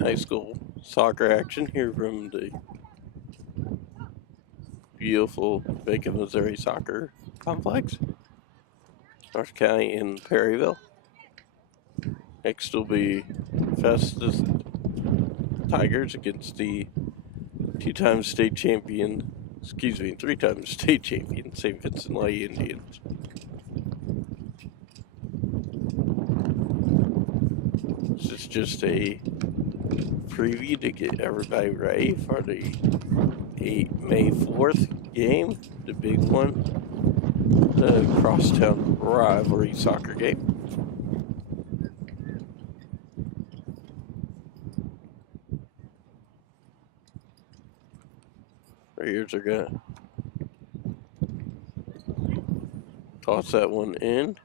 high school soccer action here from the beautiful Macon, Missouri soccer complex, North County in Perryville. Next will be Festus Tigers against the two-time state champion, three-time state champion St. Vincent Lay Indians. This is just a preview to get everybody ready for the May 4th game, the big one, the crosstown rivalry soccer game. Raiders are gonna toss that one in.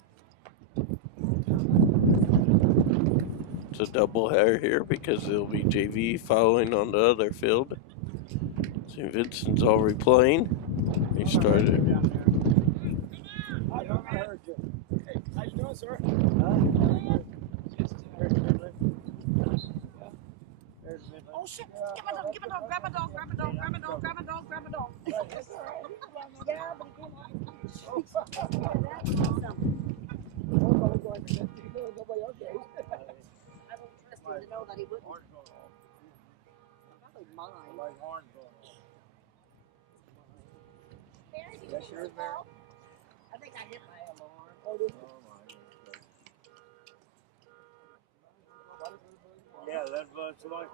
It's a doubleheader here because there'll be JV following on the other field. St. Vincent's already playing. He started. How you doing, sir? Oh shit! Give a dog, grab a dog, grab a dog, grab a dog, grab a dog, grab a dog. Yeah, but I don't trust him to know that he wouldn't. Probably mine. That's yours, Mary? I think I hit my alarm. Oh, did you? Yeah, that's like.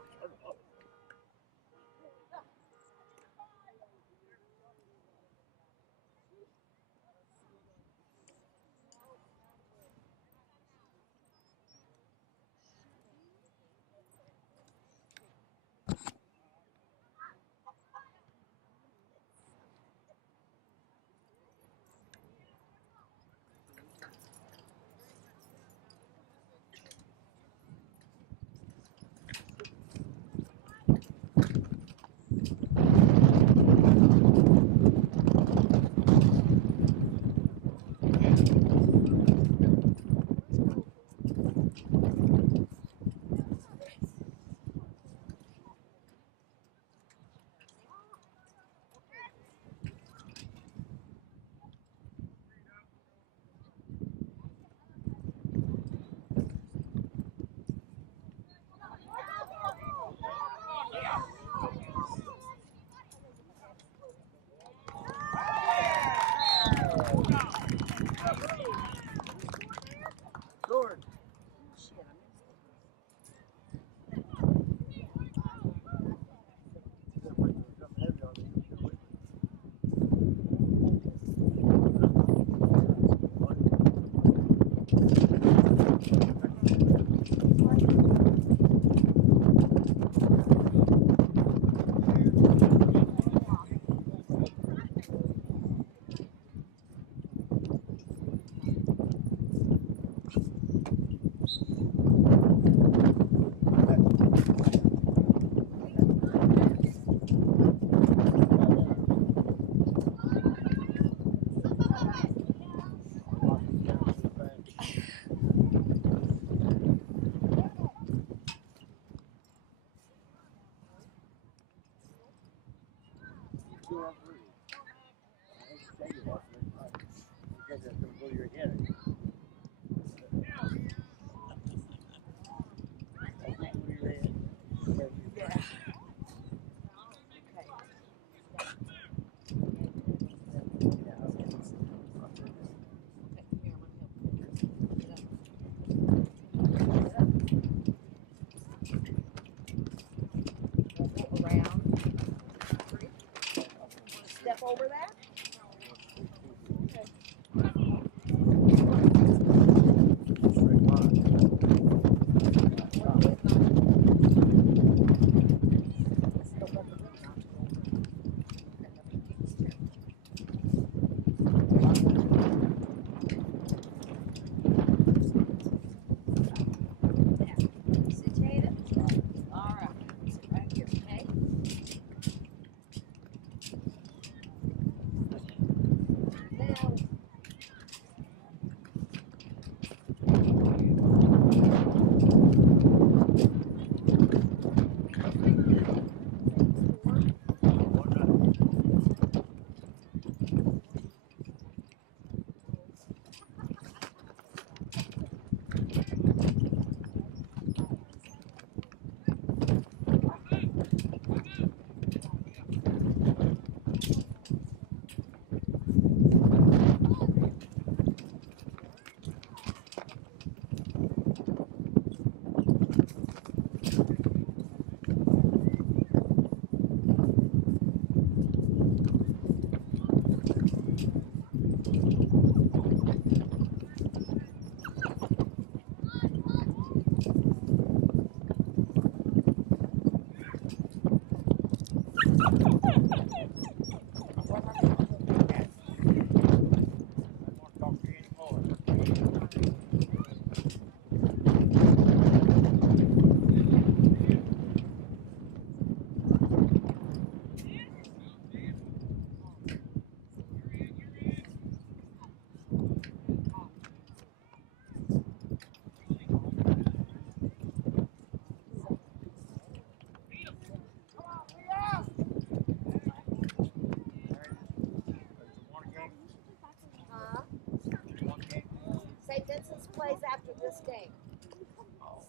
This game.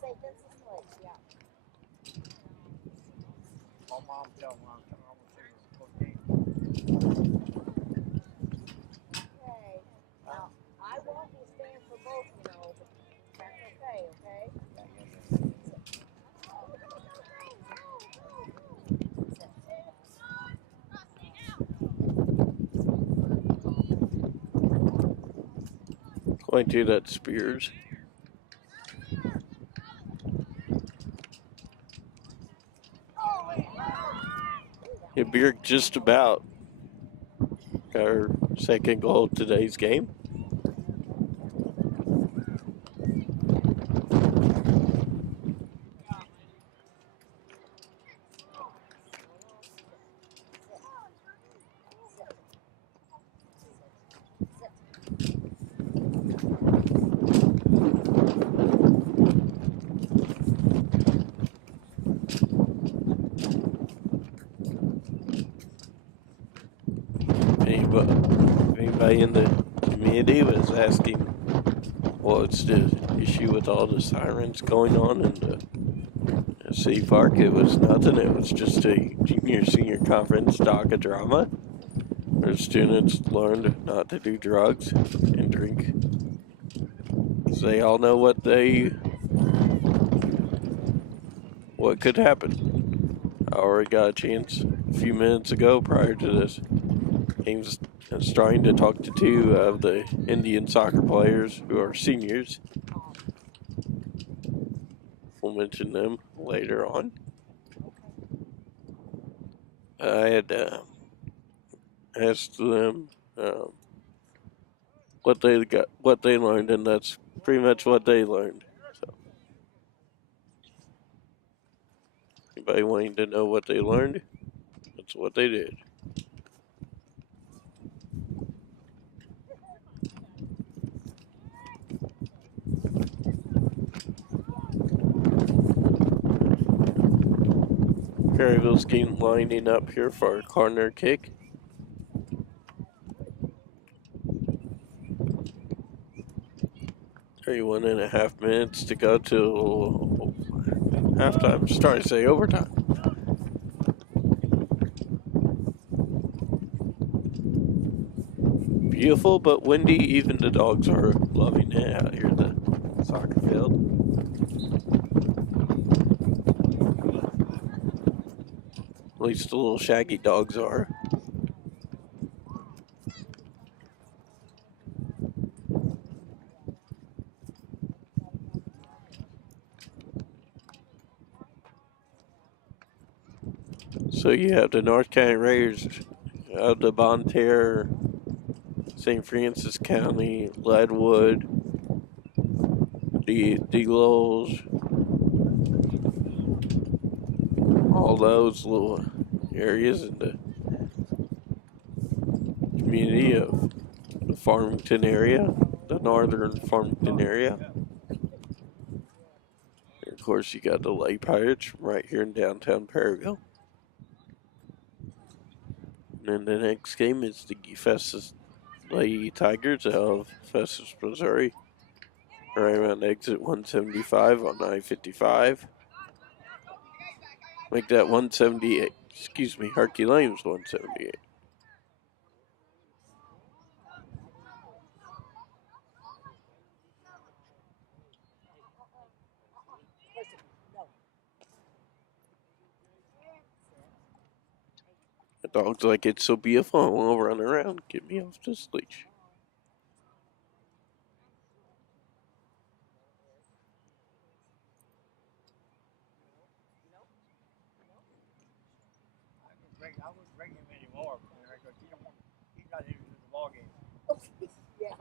Say Vincent's place, yeah. My mom tell me I'm coming home to take a game. Okay. Now, I won't be staying for both, you know, but that's okay, okay? Going to that Spears. Yeah, Bjerg just about got her second goal of today's game. Anybody in the community was asking what's the issue with all the sirens going on in the city park. It was nothing. It was just a senior conference drama where students learned not to do drugs and drink. So they all know what could happen. I already got a chance a few minutes ago prior to this game starting to talk to two of the Indian soccer players who are seniors. We'll mention them later on. I had asked them what they learned, and that's pretty much what they learned. So, anybody wanting to know what they learned, that's what they did. Perryville's game lining up here for a corner kick. .31.5 minutes to go till halftime. Starting to say overtime. Beautiful but windy. Even the dogs are loving it out here at the soccer field. At least the little shaggy dogs are. So you have the North County Raiders out of Bon Terre, St. Francis County, Leadwood, the Delos, all those little areas in the community of the Farmington area, the northern Farmington area. And of course, you got the Lake Pirates right here in downtown Perryville. And the next game is the Festus Lady Tigers of Festus, Missouri, right around exit 175 on I-55. Make that 178. Excuse me, Harkey Lane's 178. The dog's like, it's so beautiful, I want to run around. Get me off this leash. I wouldn't bring him anymore because he's not interested in the ball game. Yeah.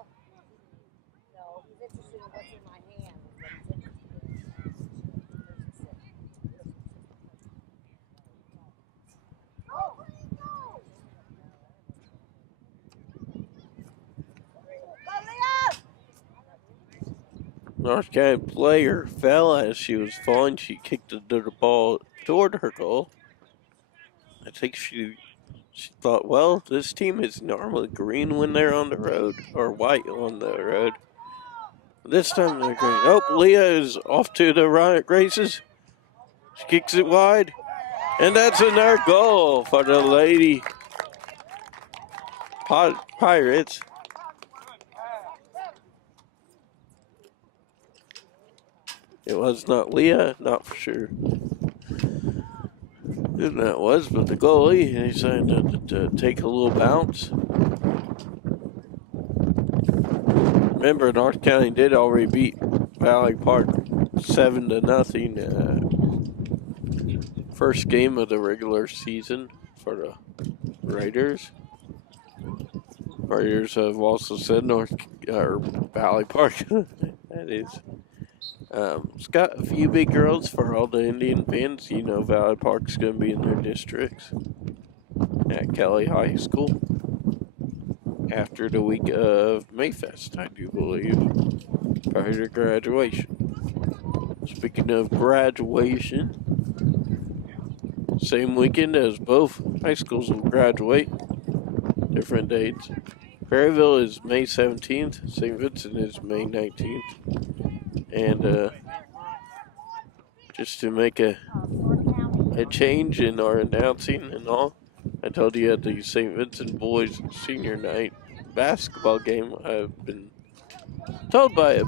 No, he's interested in what's in my hand. North County player fell as she was falling. She kicked the ball toward her goal. I think she thought, well, this team is normally green when they're on the road, or white on the road. This time they're going. Oh, Leah is off to the races. She kicks it wide. And that's another goal for the Lady Pirates. It was not Leah, not for sure who that was, but the goalie, he decided to take a little bounce. Remember, North County did already beat Valley Park 7-0. First game of the regular season for the Raiders. Raiders have also said Valley Park. That is. It's got a few big girls for all the Indian fans. You know, Valley Park's going to be in their districts at Kelly High School after the week of Mayfest, I do believe, prior to graduation. Speaking of graduation, same weekend as both high schools will graduate, different dates. Perryville is May 17th, St. Vincent is May 19th. And just to make a change in our announcing and all, I told you at the St. Vincent Boys Senior Night basketball game, I've been told by a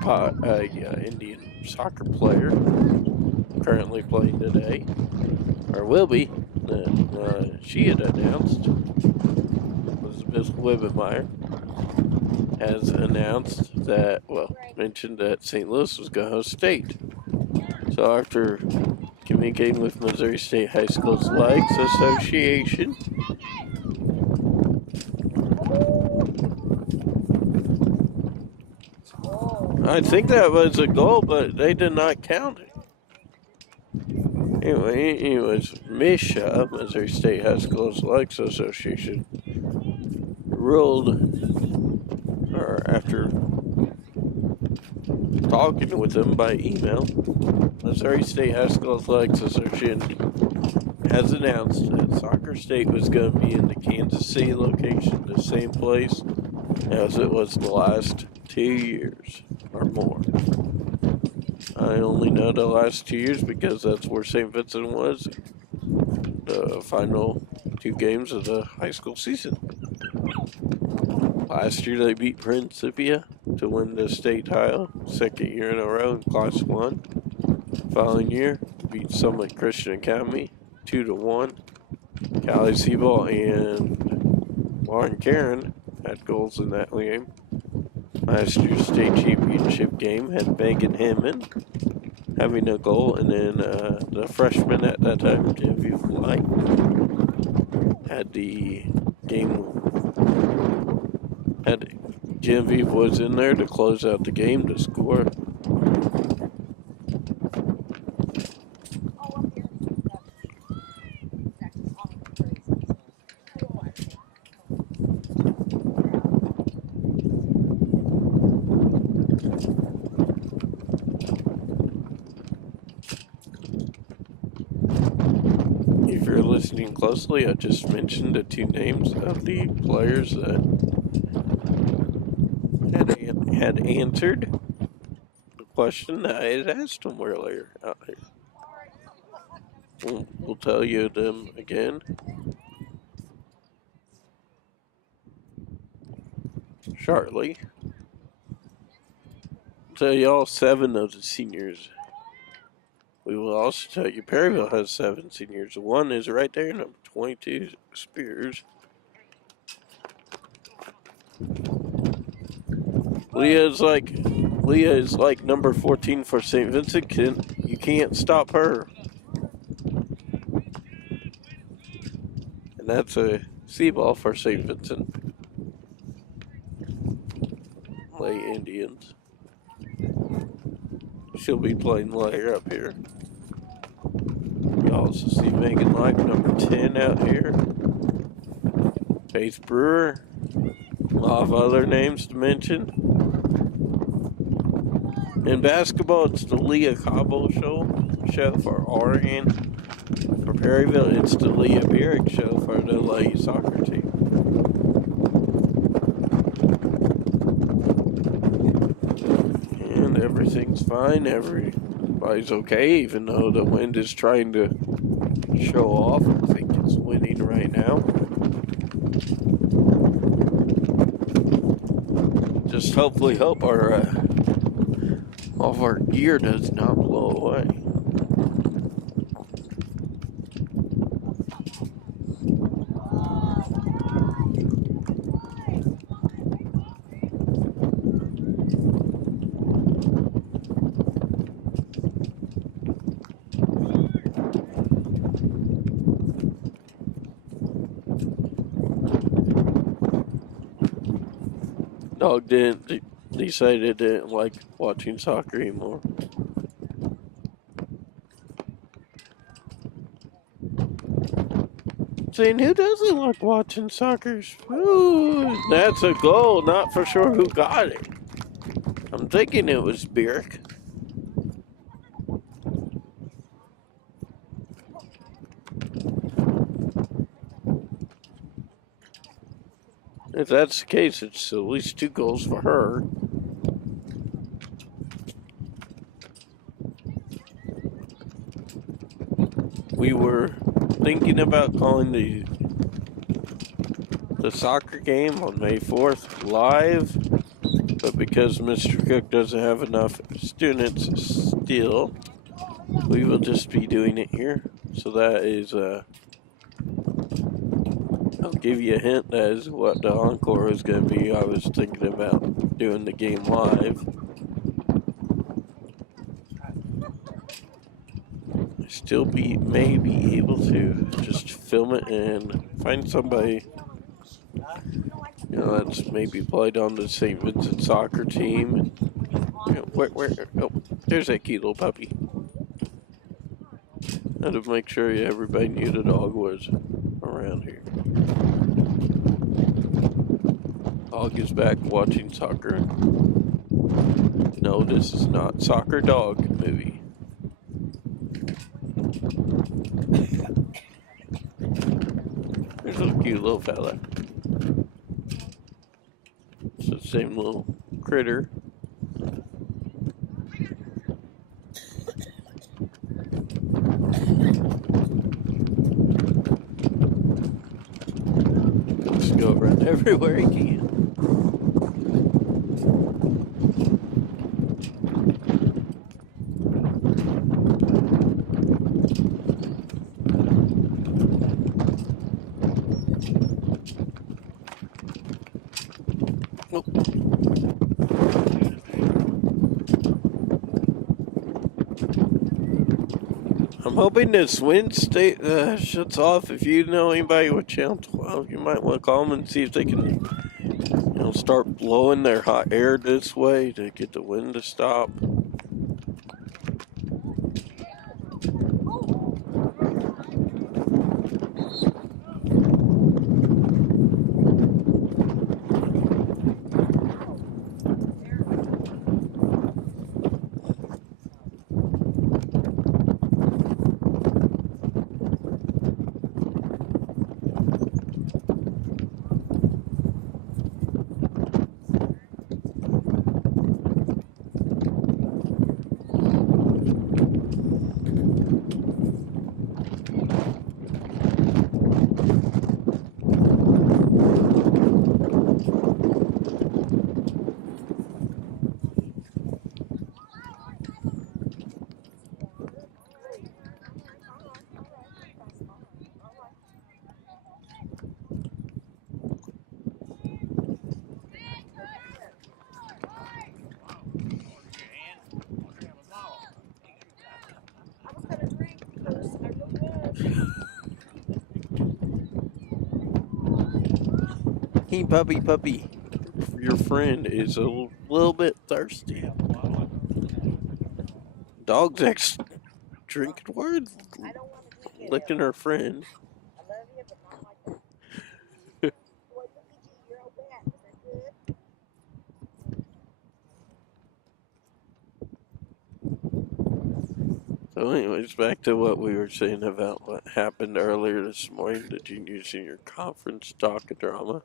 Indian soccer player currently playing today, or will be, that she had announced, Elizabeth Wibbenmeyer, has announced that, mentioned that St. Louis was going to host state. So after communicating with Missouri State High Schools Athletics Association, I think that was a goal, but they did not count it. Anyway, it was MISHA, Missouri State High Schools Athletics Association, ruled, or after talking with them by email, Missouri State High School Athletics Association has announced that Soccer State was going to be in the Kansas City location, the same place as it was the last 2 years or more. I only know the last 2 years because that's where St. Vincent was, the final 2 games of the high school season. Last year they beat Principia to win the state title, second year in a row in Class 1. Following year, beat Summit Christian Academy 2-1. Callie Seaball and Lauren Karen had goals in that game. Last year's state championship game had Megan Hammond having a goal, and then the freshman at that time, Genevieve Light, had the game. Genevieve was in there to close out the game to score. If you're listening closely, I just mentioned the 2 names of the players that had answered the question that I had asked them earlier out here. We'll tell you them again shortly. I'll tell you all 7 of the seniors. We will also tell you Perryville has 7 seniors. One is right there, number 22, Spears. Leah is like number 14 for St. Vincent. You can't stop her. And that's a C-ball for St. Vincent. Lay Indians. She'll be playing later up here. You also see Megan Light, number 10 out here. Faith Brewer. A lot of other names to mention. In basketball, it's the Leah Cabo show for Oregon. For Perryville, it's the Leah Bierrick show for the Lady soccer team. And everything's fine. Everybody's okay, even though the wind is trying to show off. I think it's winning right now. Just hopefully hope our all of our gear does not blow away. Dog decided it didn't like watching soccer anymore. Saying who doesn't like watching soccer? Ooh, that's a goal. Not for sure who got it. I'm thinking it was Birk. If that's the case, it's at least 2 goals for her. We were thinking about calling the soccer game on May 4th live, but because Mr. Cook doesn't have enough students still, we will just be doing it here. So that is, I'll give you a hint, that is what the encore is going to be. I was thinking about doing the game live. Still may be able to just film it and find somebody, you know, that's maybe played on the St. Vincent soccer team. You know, oh, there's that cute little puppy. Had to make sure everybody knew the dog was around here. Dog is back watching soccer. No, this is not soccer dog movie. There's a cute little fella. It's the same little critter. Just go around everywhere he can. Oh. I'm hoping this wind shuts off. If you know anybody with Channel 12, you might want to call them and see if they can, you know, start blowing their hot air this way to get the wind to stop. Hey, puppy. Your friend is a little bit thirsty. Dog's drinking words, licking her friend. I love you, but not like that. Boy, look at you, you're all wet. Is that good? So anyways, back to what we were saying about what happened earlier this morning, the juniors senior conference docudrama.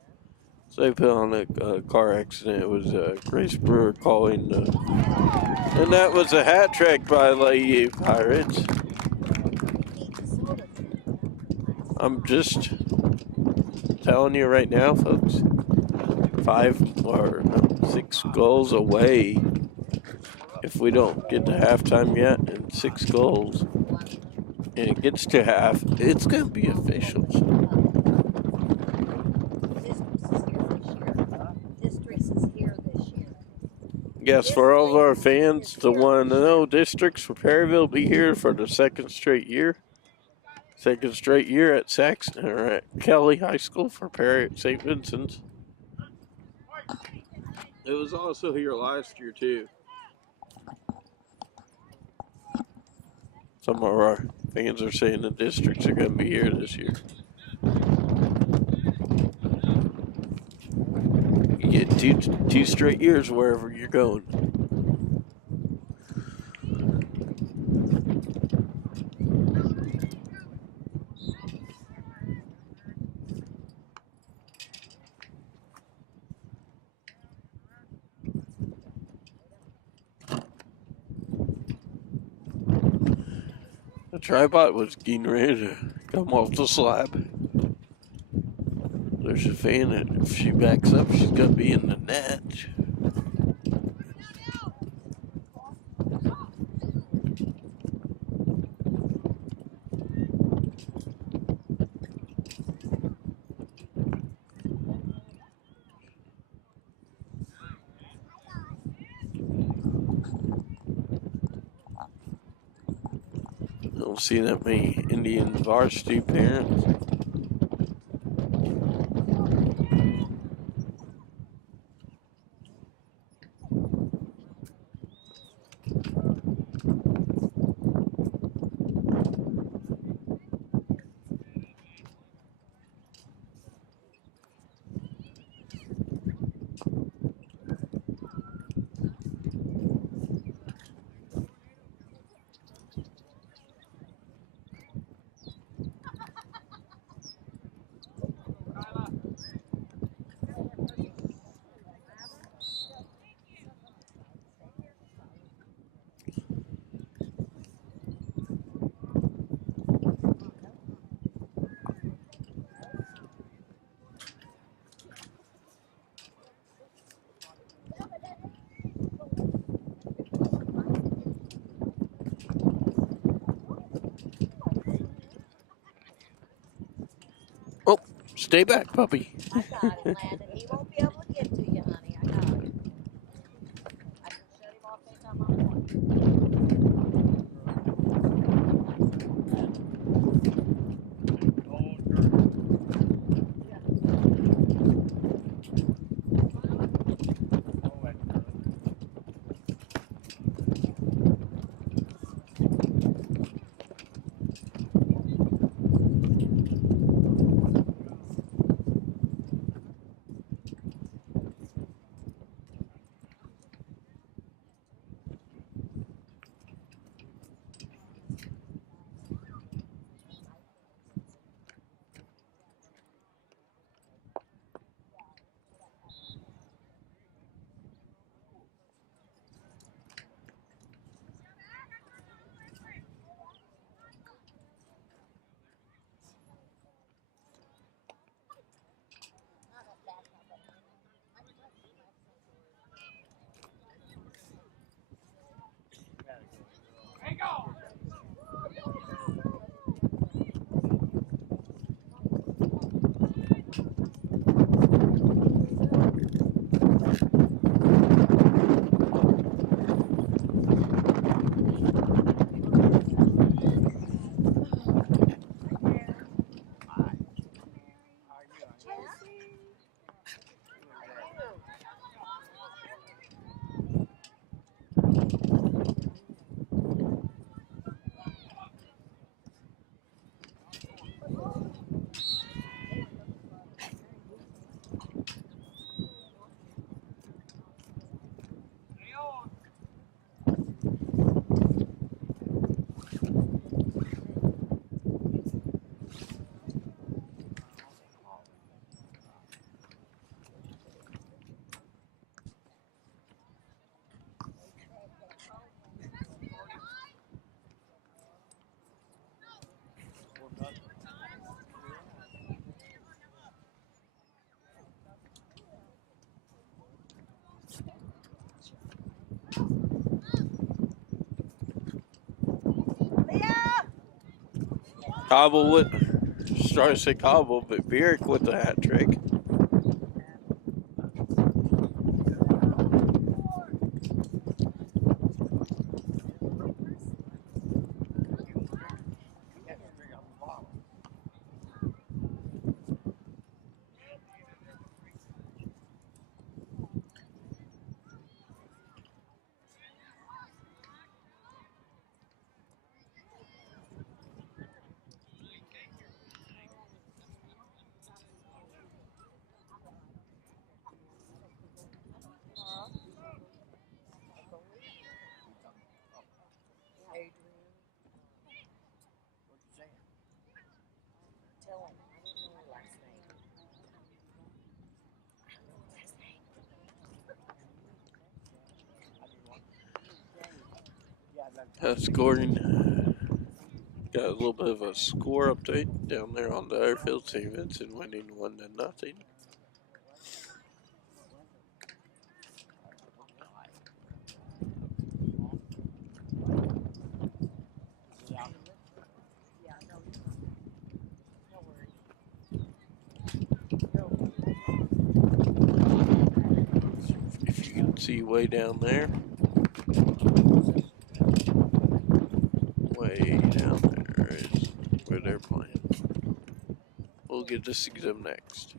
So they put on a car accident. It was Grace Brewer calling, and that was a hat trick by Lady Pirates. I'm just telling you right now, folks. 6 goals away. If we don't get to halftime yet, and 6 goals, and it gets to half, it's gonna be officials. Districts is here this year. Yes, for all of our fans that want to know, Districts for Perryville will be here for the second straight year. Second straight year at Saxon or at Kelly High School for Perry St. Vincent's. It was also here last year too. Some of our fans are saying the Districts are going to be here this year. You get two straight years wherever you're going. The tripod was getting ready to come off the slab. There's a fan, and if she backs up, she's going to be in the net. I don't see that many Indian varsity parents. Oh, stay back, puppy. I got him, Landon. He won't be able to get to you, honey. I got him. I can shut him off anytime I want. Cobble with, started to say Cobble, but Bierk with the hat trick. Adrian, tell him. I don't know her last name. Scoring. Got a little bit of a score update down there on the airfield. St. Vincent winning 1-0. If you can see way down there. Way down there is where they're playing. We'll get to see them next.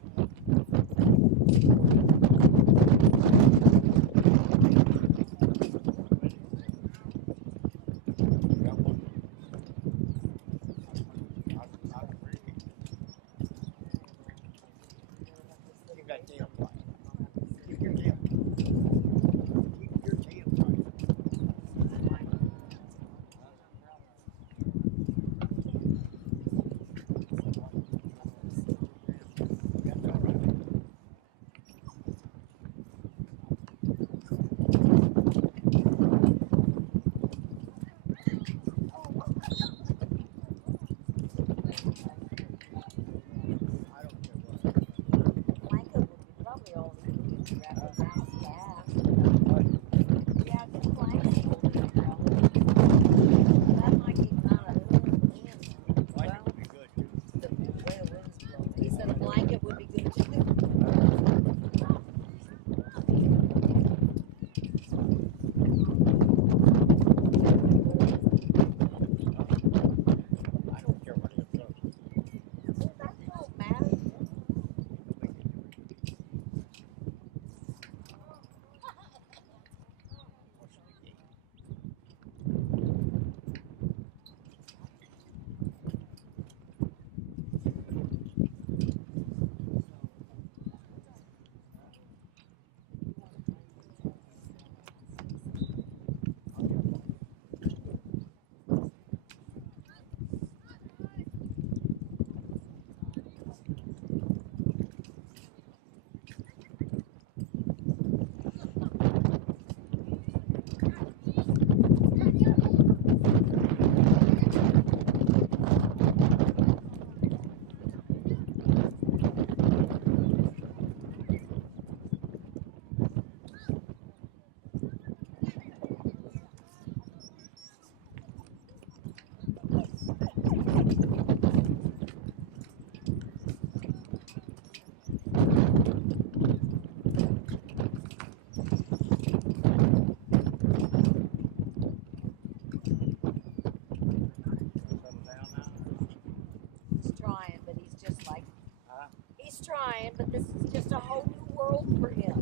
Trying, but this is just a whole new world for him.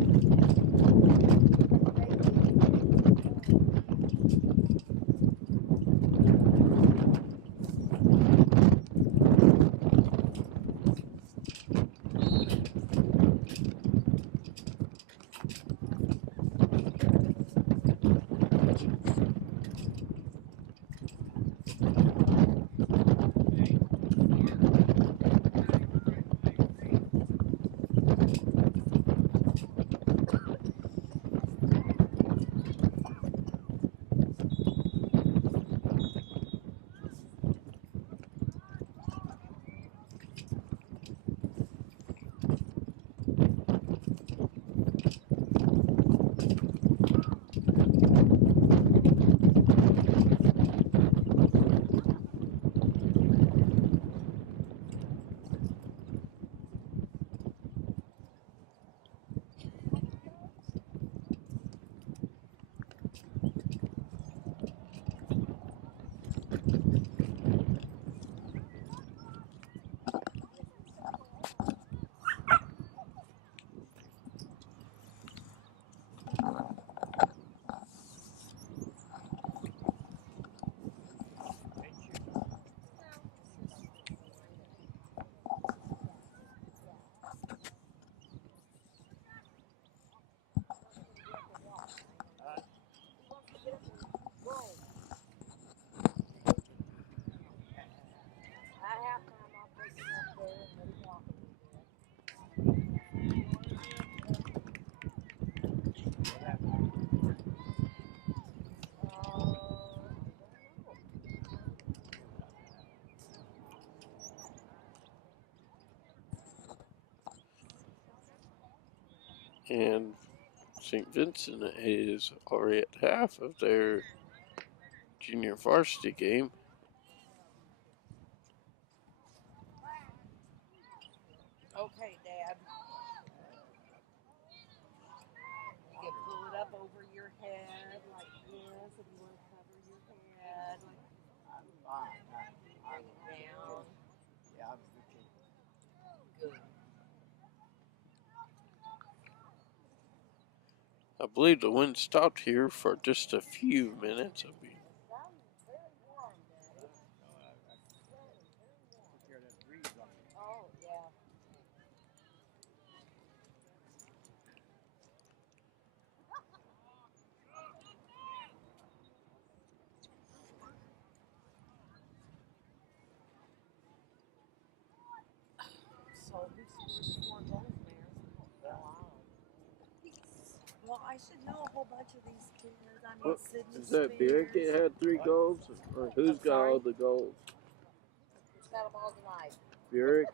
And St. Vincent is already at half of their junior varsity game. Okay, Dad. You can pull it up over your head like this if you want to cover your head. I'm fine. Bring it down. Yeah, I'm okay. Good. I believe the wind stopped here for just a few minutes. No, I took care of that breeze on me. Oh, yeah. So who scored 4 goals, Mayor? Wow. Well, I should know a whole bunch of these kids. I mean, What, Sydney is that Bierk Spears. had 3 goals? Or who's got sorry? all the goals? Who's got them all tonight? Bierk?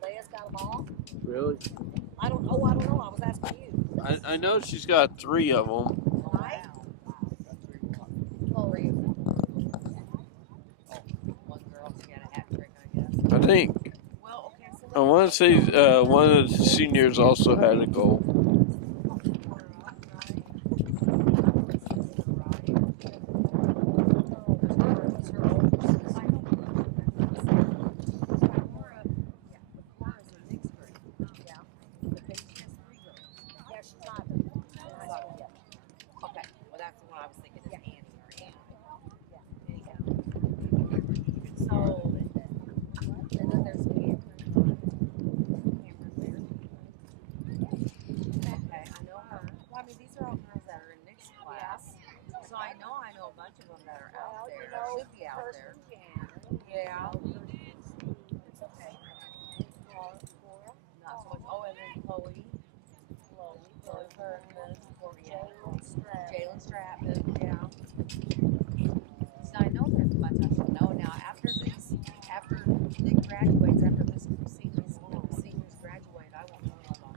Leia's got them all? Really? I don't know. I was asking you. I know she's got 3 of them. Tonight? That's 3-1. Three of them. One girl's got a hat trick, I guess. I think. Well, okay, so I want to say one of the seniors also had a goal. Jalen Stratton, yeah. So I know there's a bunch I should know now. After Nick graduates, after this seniors graduate, I won't know about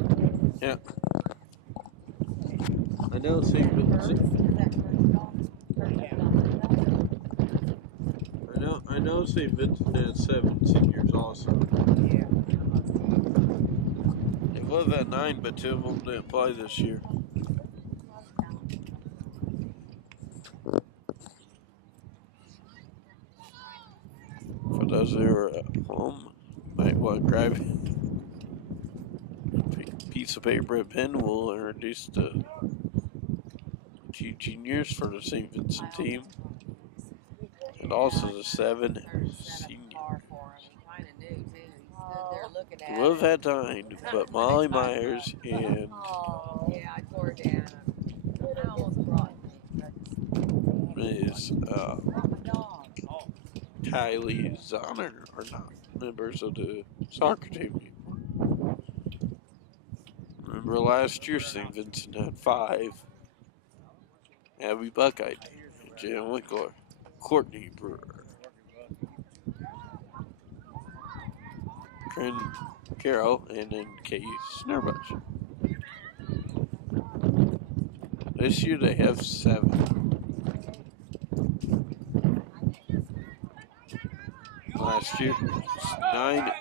it. Yeah. I know St. Vincent. I know St. Vincent has 7 seniors also. Yeah. They would have had 9, but 2 of them didn't play this year. For those that are at home, might want to grab a piece of paper and pen. We'll introduce the 2 juniors for the St. Vincent team, and also the 7 seniors. We would have had 9, but Molly Myers and Yeah, I tore it down. I almost brought Ms. Kylie Zonner are not members of the soccer team. Remember last year, St. Vincent had 5. Abby Buckeye, Jan Winkler, Courtney Brewer, Corinne Carroll, and then Kay Snurbush. This year they have 7. Last year, 9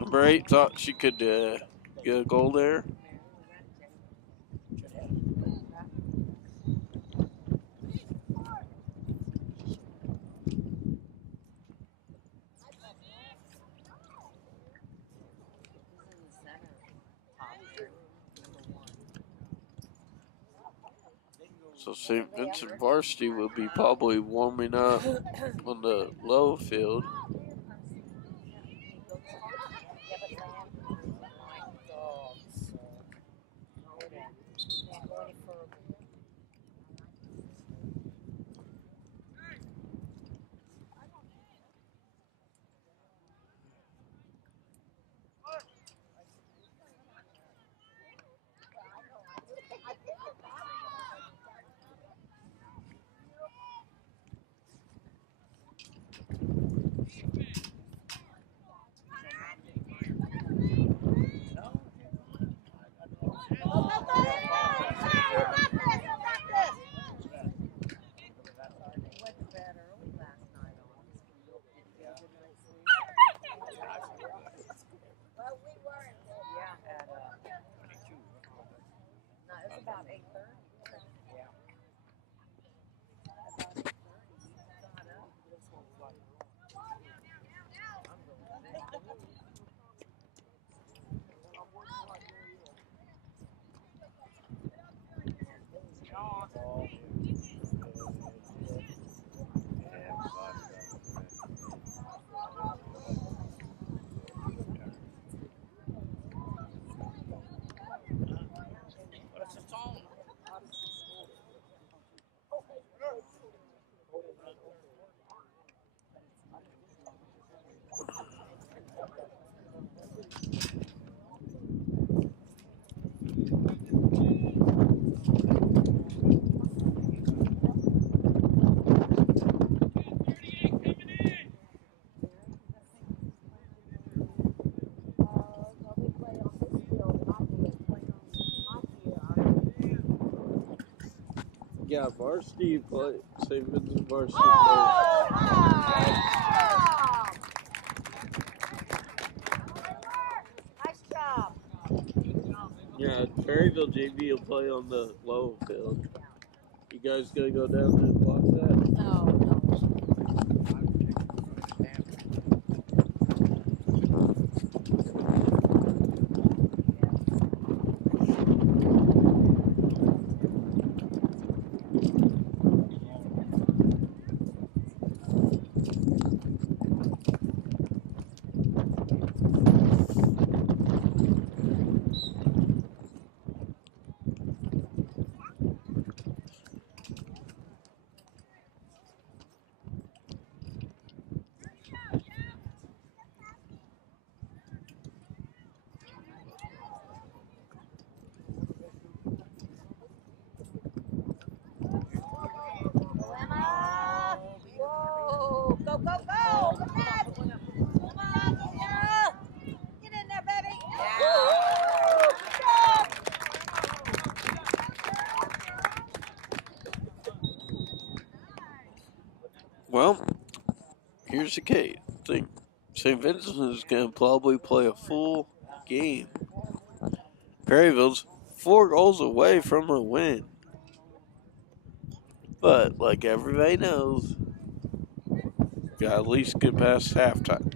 Number 8 thought she could get a goal there. So St. Vincent varsity will be probably warming up on the low field. Yeah, varsity play. St. Vincent varsity Oh, play. nice job. Yeah, Perryville JV will play on the low field. You guys gonna go down and watch that? No. Whoa, go, go, go. Come on. Come on, Sarah. Get in there, baby. Yeah. Woo! Good job. Well, here's the case. St. Vincent is gonna probably play a full game. Perryville's 4 goals away from a win. But like everybody knows, got at least get past halftime.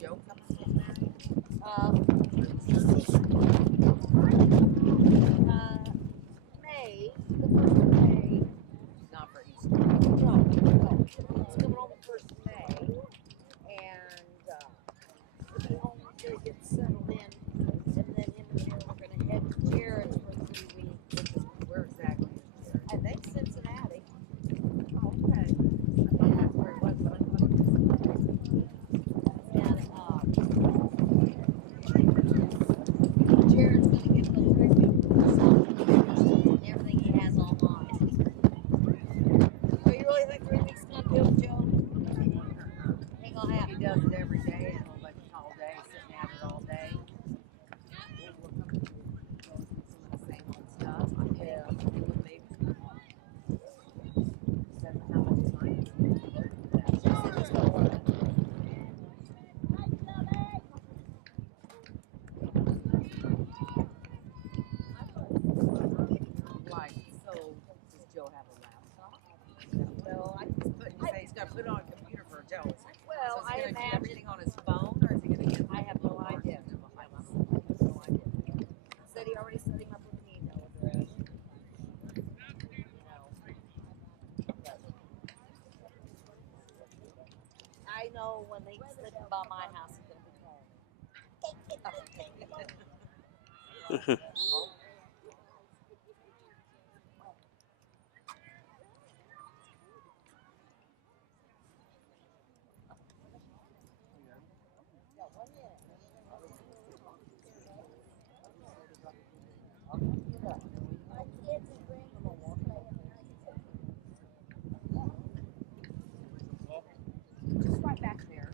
Joe coming back? May, the 1st of May. Not for Easter. No. It's coming on the 1st of May. And we'll be home until he gets settled in. And then him and Jared are going to head to Jared's for 3 weeks. Where exactly is Jared? I think Cincinnati. Oh, okay. I thought that's where it was, but I thought it was Cincinnati. And Jared's going to give him a 3-week course. Everything he has online. So you really think 3 weeks is going to do it, Joe? Ain't going to happen. He does it every day, and like all day, sitting at it all day. Some of the same old stuff. Yeah. Maybe. Depends on how much time. She said he's going to work. Right. So, does Joe have a laptop? No, I just put. You say he's got to put it on a computer for Joe. Well, so I imagine everything on his phone, or is he going to get? I have no idea. I have no idea. Said he already set him up with an email address. I know when they slip by my house, he's going to be calling. Just right back there.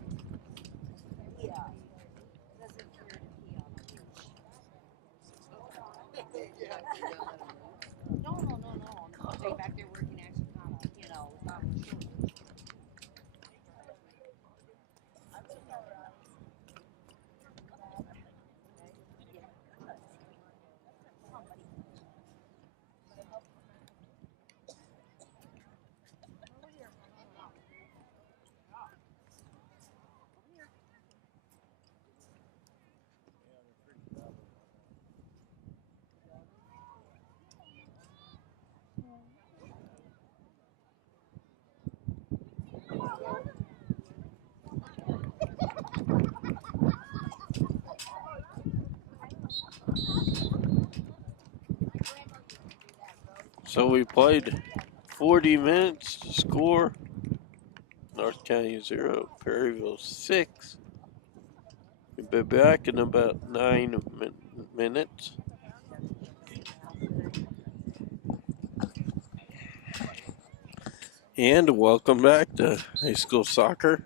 Yeah. Doesn't care to pee on a leash. No. Stay back there where he can actually kind of, without his shoes. So we played 40 minutes to score. North County 0, Perryville 6. We'll be back in about 9 minutes. And welcome back to high school soccer.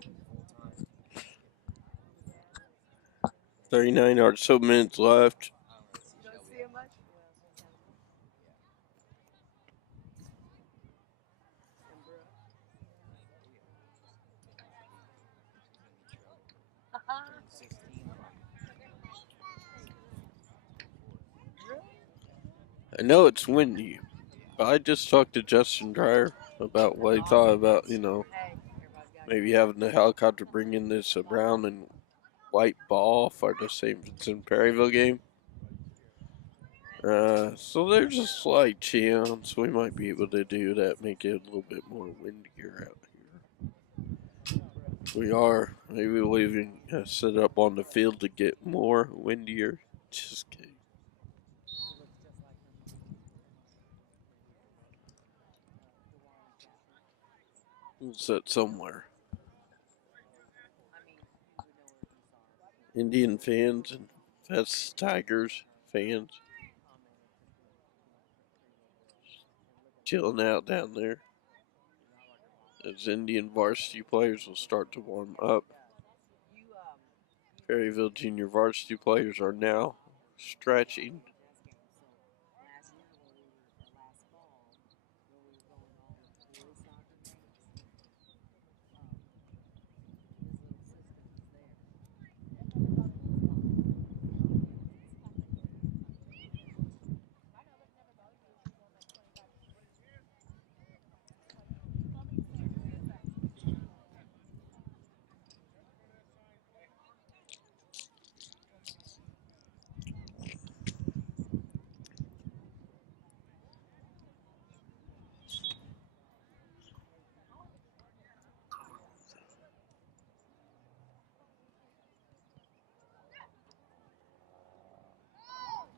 39 or so minutes left. You don't see him much? I know it's windy, but I just talked to Justin Dreyer about what he thought about, maybe having the helicopter bring in this brown and white ball for the St. Vincent Perryville game. So there's a slight chance we might be able to do that, make it a little bit more windier out here. We are. Maybe we'll even set up on the field to get more windier. Just kidding. We'll set somewhere. Indian fans and that's Tigers fans chilling out down there as Indian varsity players will start to warm up. Perryville junior varsity players are now stretching.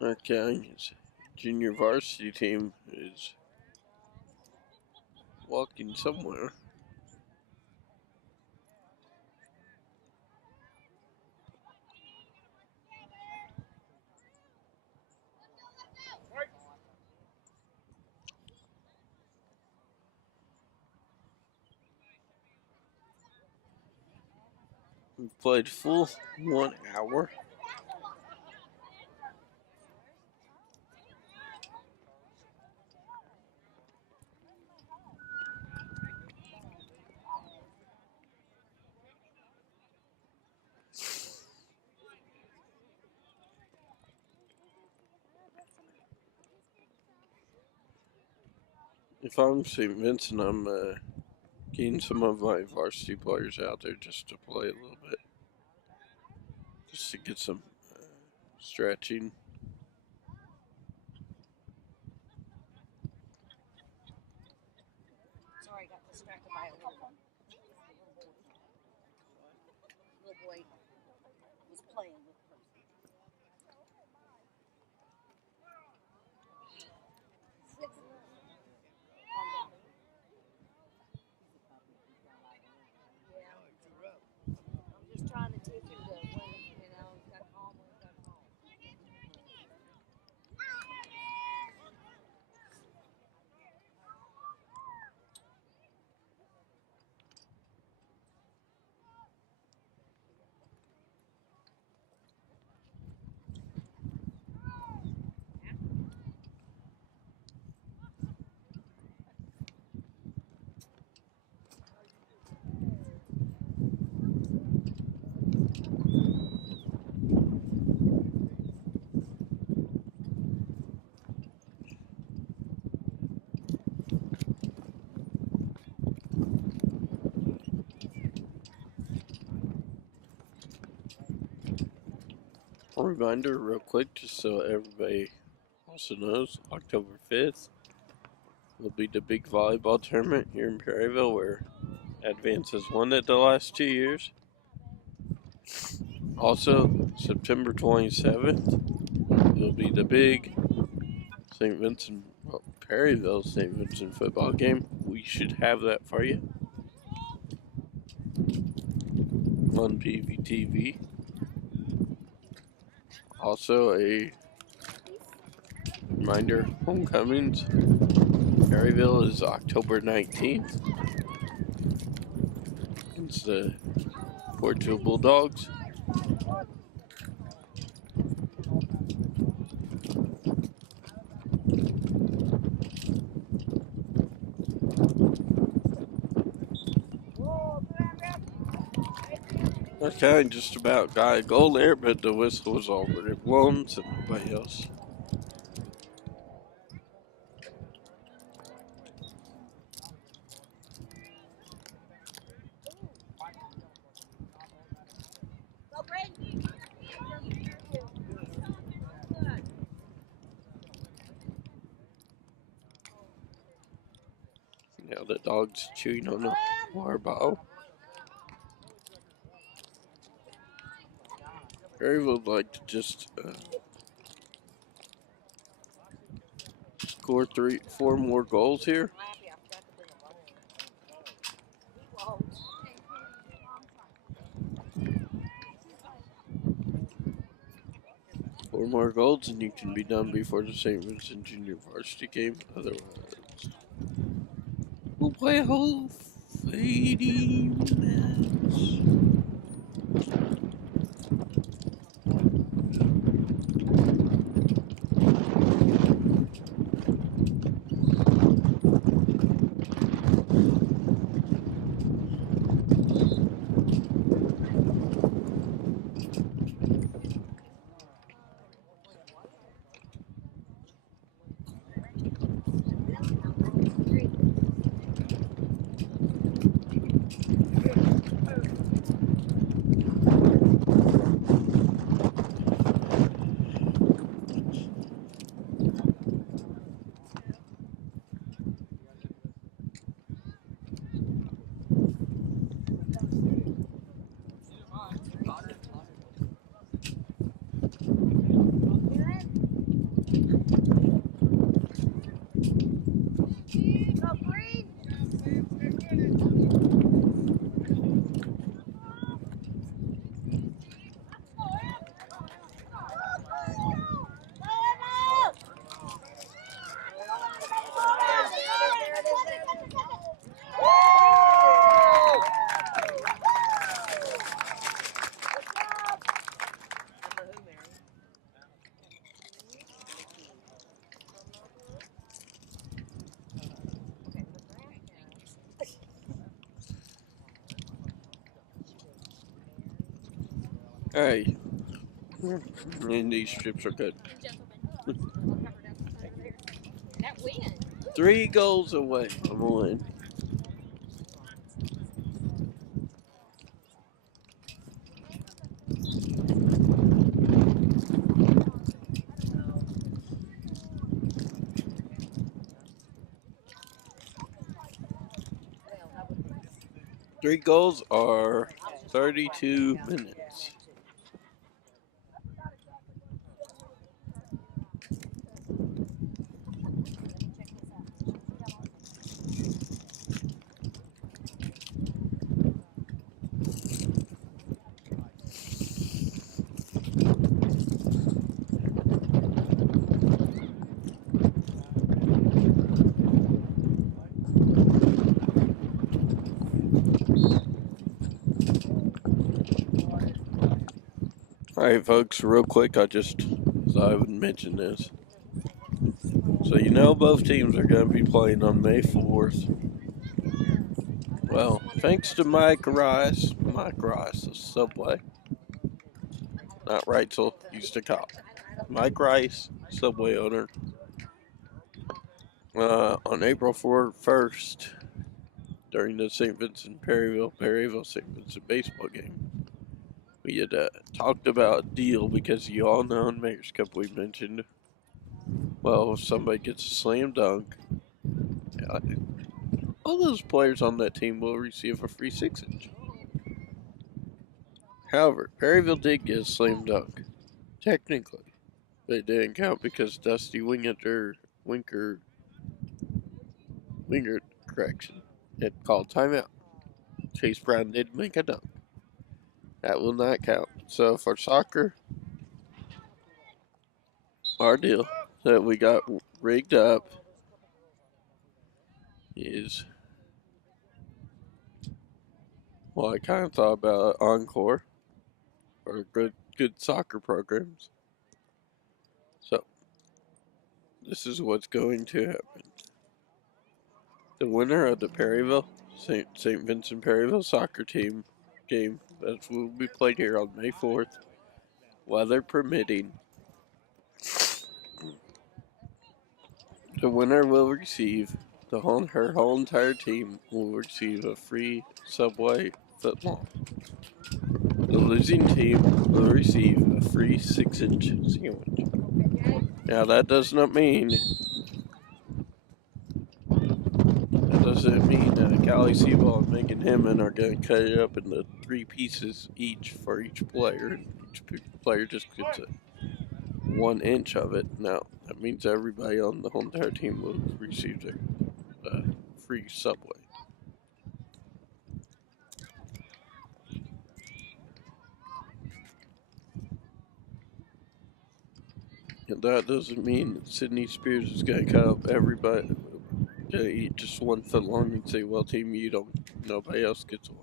Okay, junior varsity team is walking somewhere. We've played full 1 hour. If I'm St. Vincent, I'm getting some of my varsity players out there just to play a little bit. Just to get some stretching. Sorry, I got distracted by a little one. Little boy was playing with her. I'm just trying to teach him to when, got calm when he got calm. A reminder, real quick, just so everybody also knows, October 5th will be the big volleyball tournament here in Perryville where Advance has won it the last 2 years. Also, September 27th will be the big St. Vincent, Perryville St. Vincent football game. We should have that for you on PVTV. Also a reminder, homecomings. Perryville is October 19th. It's the Portugal Bulldogs. I kind of just about got a goal there, but the whistle was already blown, so nobody else. Now the dog's chewing on a water bottle. Perry would like to just score 4 more goals here. 4 more goals and you can be done before the St. Vincent Junior Varsity game. Otherwise, we'll play a whole fading match. Hey, and these strips are good. 3 goals away from a win. Three goals are 32 minutes. Alright, folks, real quick, I just thought I would mention this. So, you know, both teams are going to be playing on May 4th. Well, thanks to Mike Rice, the Subway. Not Reitzel, used to cop. Mike Rice, Subway owner. On April 1st, during the St. Vincent Perryville St. Vincent baseball game, we had talked about a deal because you all know in Mayor's Cup we mentioned, well, if somebody gets a slam dunk, all those players on that team will receive a free 6-inch. However, Perryville did get a slam dunk, technically, but it didn't count because Dusty Winker, correction, had called timeout. Chase Brown did make a dunk. That will not count. So for soccer, our deal that we got rigged up is, well, I kind of thought about Encore or good soccer programs. So this is what's going to happen. The winner of the Perryville St. Vincent Perryville soccer team game that will be played here on May 4th, weather permitting. The winner will receive her whole entire team will receive a free Subway footlong. The losing team will receive a free 6-inch sandwich. Now that does not mean Callie Seaball and Megan Hammond are going to cut it up into 3 pieces each for each player. Each player just gets 1 inch of it. Now that means everybody on the whole entire team will receive their free Subway. And that doesn't mean Sydney Spears is going to cut up everybody. Going to eat just 1 foot long and say, "Well, team, you don't. Nobody else gets one."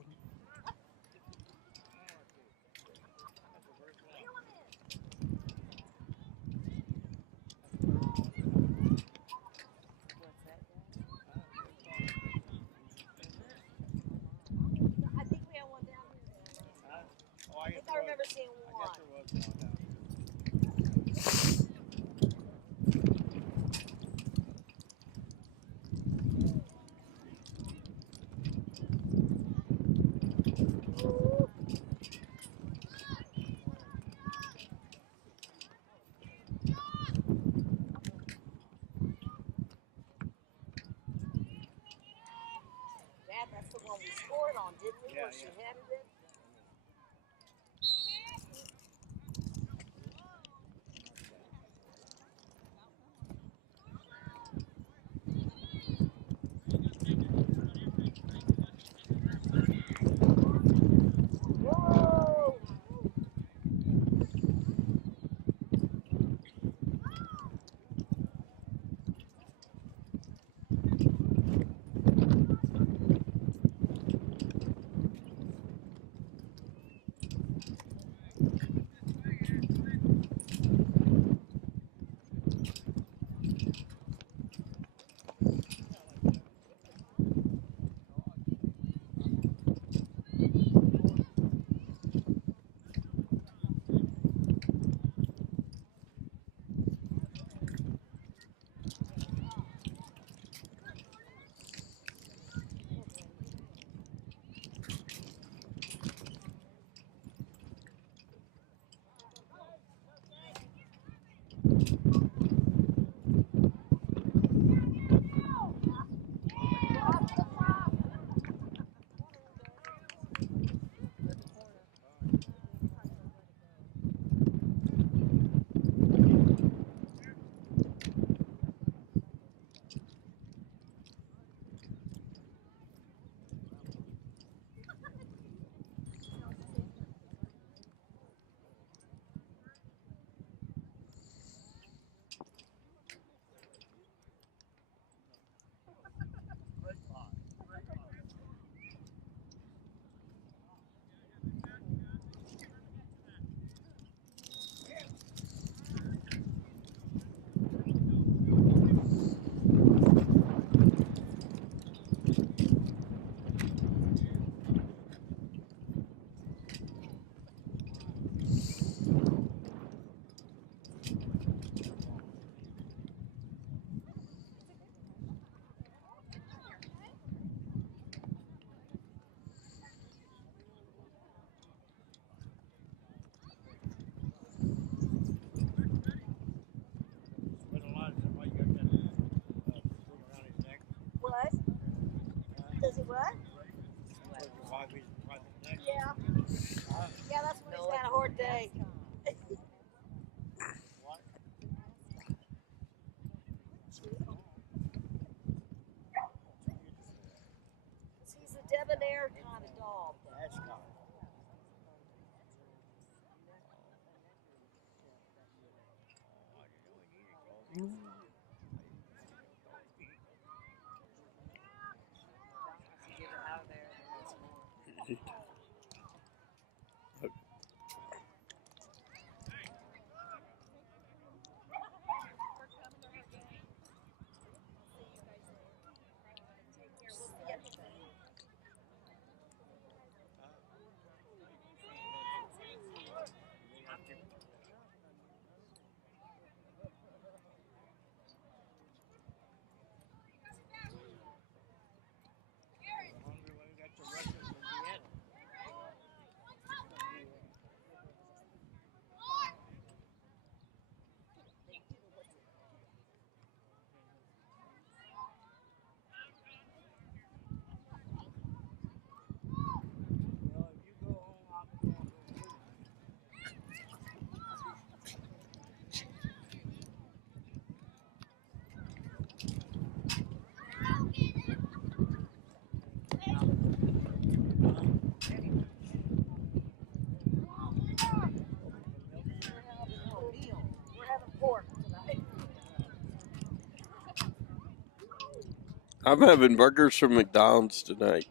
I think we have one down here. I think I remember seeing one. Dad, that's the one we scored on, didn't we? Yeah, Where she headed it? Whoa! What? Does he what? Yeah. Yeah, that's when he's had a hard day. He's a debonair kind of dog. That's not. We're having pork tonight. I'm having burgers from McDonald's tonight.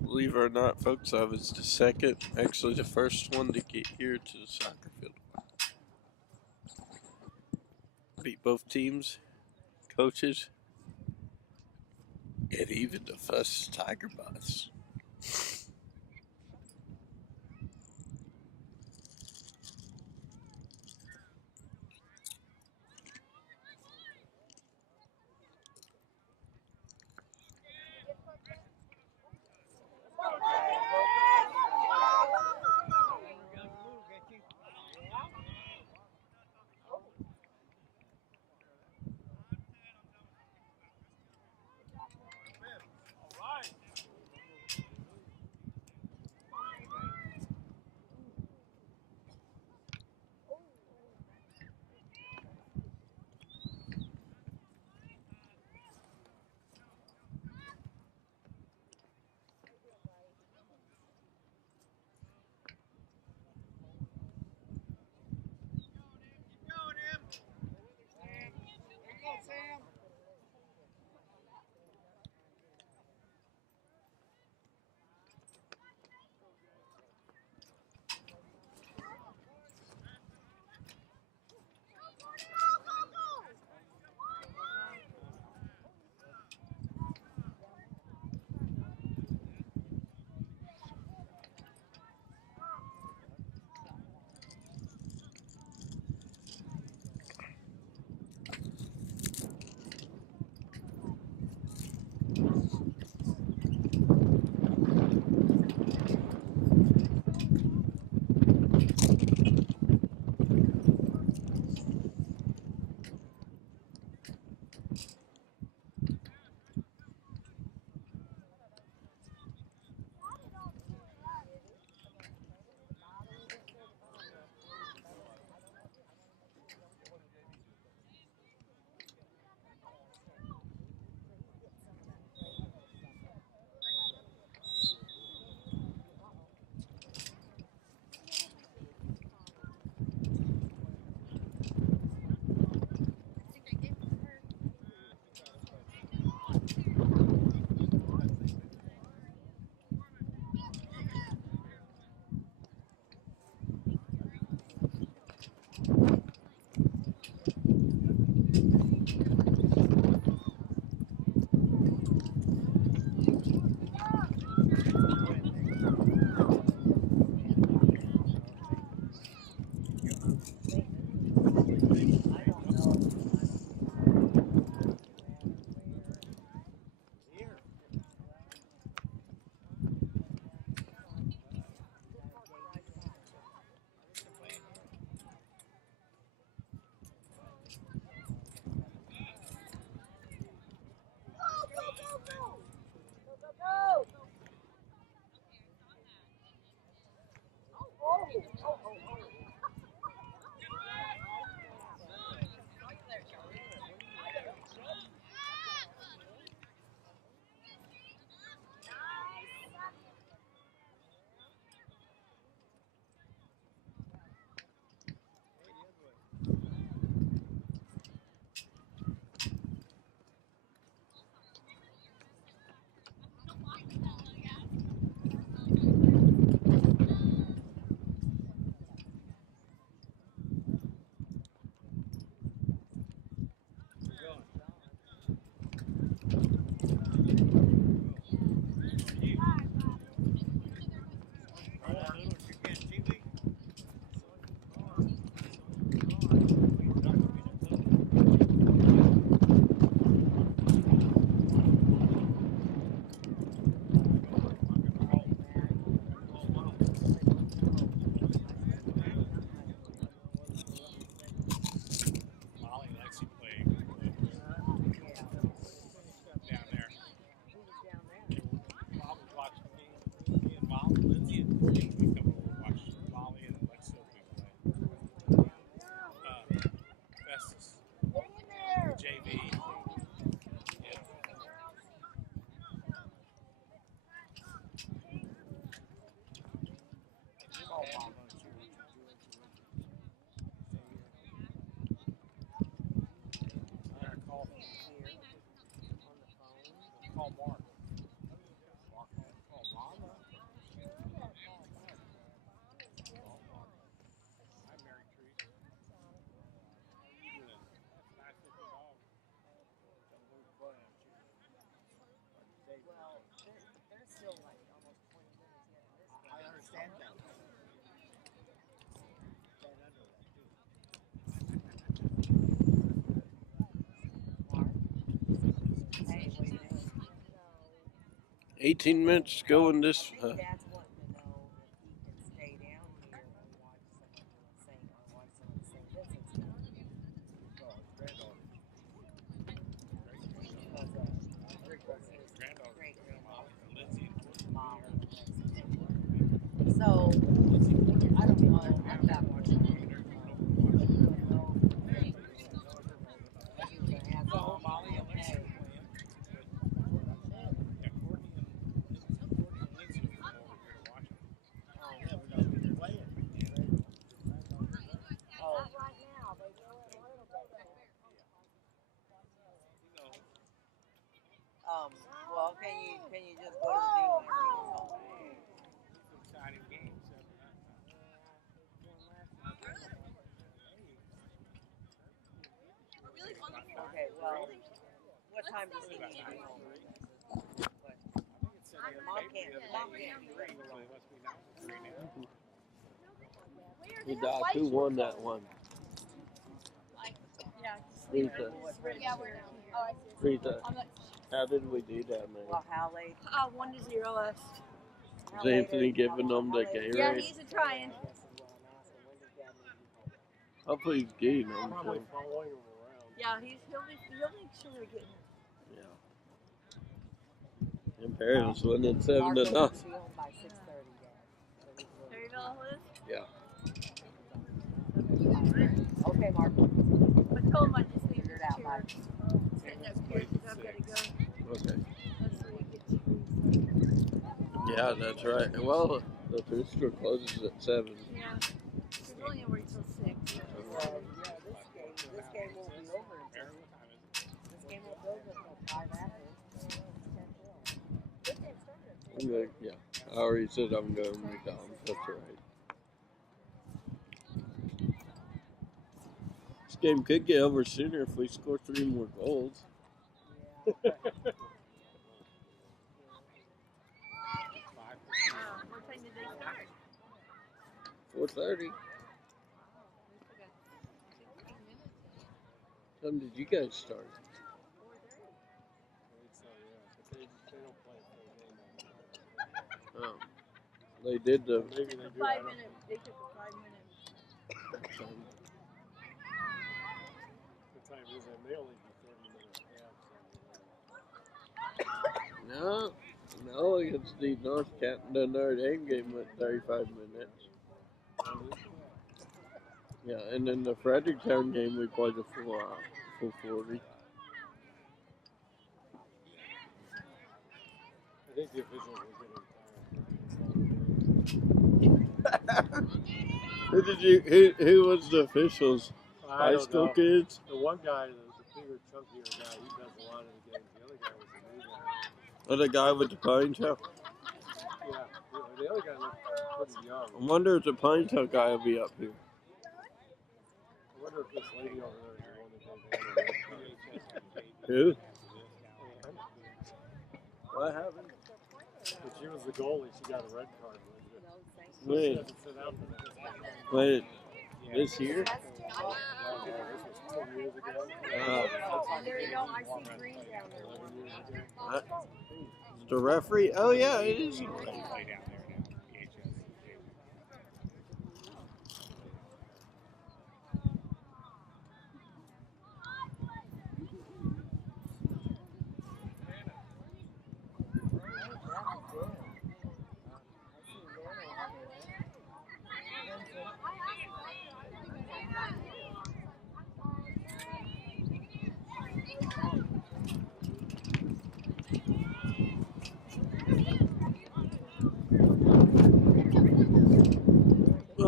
Believe it or not, folks, I was the second, actually the first one to get here to the soccer field. Beat both teams, coaches, and even the first Tiger bus. Watch Molly and Lex Sophie play. Festus, JV. Yeah. I got a call from call Mark. Mark call Mama. Hi, Mary Teresa. That's a nice looking dog. Got a little butt on you. Well, there's still like almost 20 minutes yet in this game. I understand that. Stand under that too. Mark? Hey, what do you think? 18 minutes to go in this. I think Dad's wanting to know if he can stay down here and watch someone in St. Vincent's game. Oh, his granddaughter. Because his Granddaughter. great-grandmother, Lindsay. Molly, so, I don't know. I'm not watching it. Molly and Lindsay were playing. Yeah, Courtney and Lindsay were over here to watch them. Oh, yeah, we got to be playing. Oh, not right now. They know it a little bit. You know, Well, can you just go to the thing whenever he gets home? it's an exciting game. 7-9. Okay, well, what time does he need to be home? Mom can't be ready. So it must be 9-3 now. Hey, Doc, who won that one? Rita. Yeah, we're down here. Oh, I see. Rita. How did we do that, man? Well, how late? 1-0 us. Is Anthony giving them the game Yeah, right? he's trying. Hopefully he's getting them. Probably So. following him around. Yeah, he'll make sure they're getting it. Yeah. And Perryville's winning 7-0. Mark will be home by 6:30, Dad. Perryville is? Yeah. Okay, Mark. I told him I'd just leave Figure it it out, here. bye. Sitting up here because I've got to go. Okay. That's where you get to. Yeah, that's right. Well, the thrift store closes at 7. Yeah. We're only over until 6. Yeah, this game won't be over until this game won't be over until 5 after. I'm going, yeah. I already said I'm going to McDonald's. That's right. This game could get over sooner if we score 3 more goals. Yeah. What time did they start? 4:30. When did you guys start? Oh, they did the. Maybe they do. 5 minutes. They took a 5 minutes. What time is it? They only do 30 minutes. No, it's the the Notre Dame game went 35 minutes. Yeah, and then the Fredericktown game we played a full 40. I think the officials were getting Who was the officials? tired. High school kids? The one guy, the bigger, chunkier guy, he does a lot of the games. The other guy was the new guy. Oh, the guy with the pine tail? Yeah, the other guy looked pretty young. I wonder if the pine tail guy will be up here. I wonder if this lady over there is the one that they Who? What happened? But she was the goalie. She got a red card. She Wait, doesn't sit out for that. wait, this year? This was 2 years ago. There you go. I see green down there. 11 years ago. The referee? Oh, yeah, it is.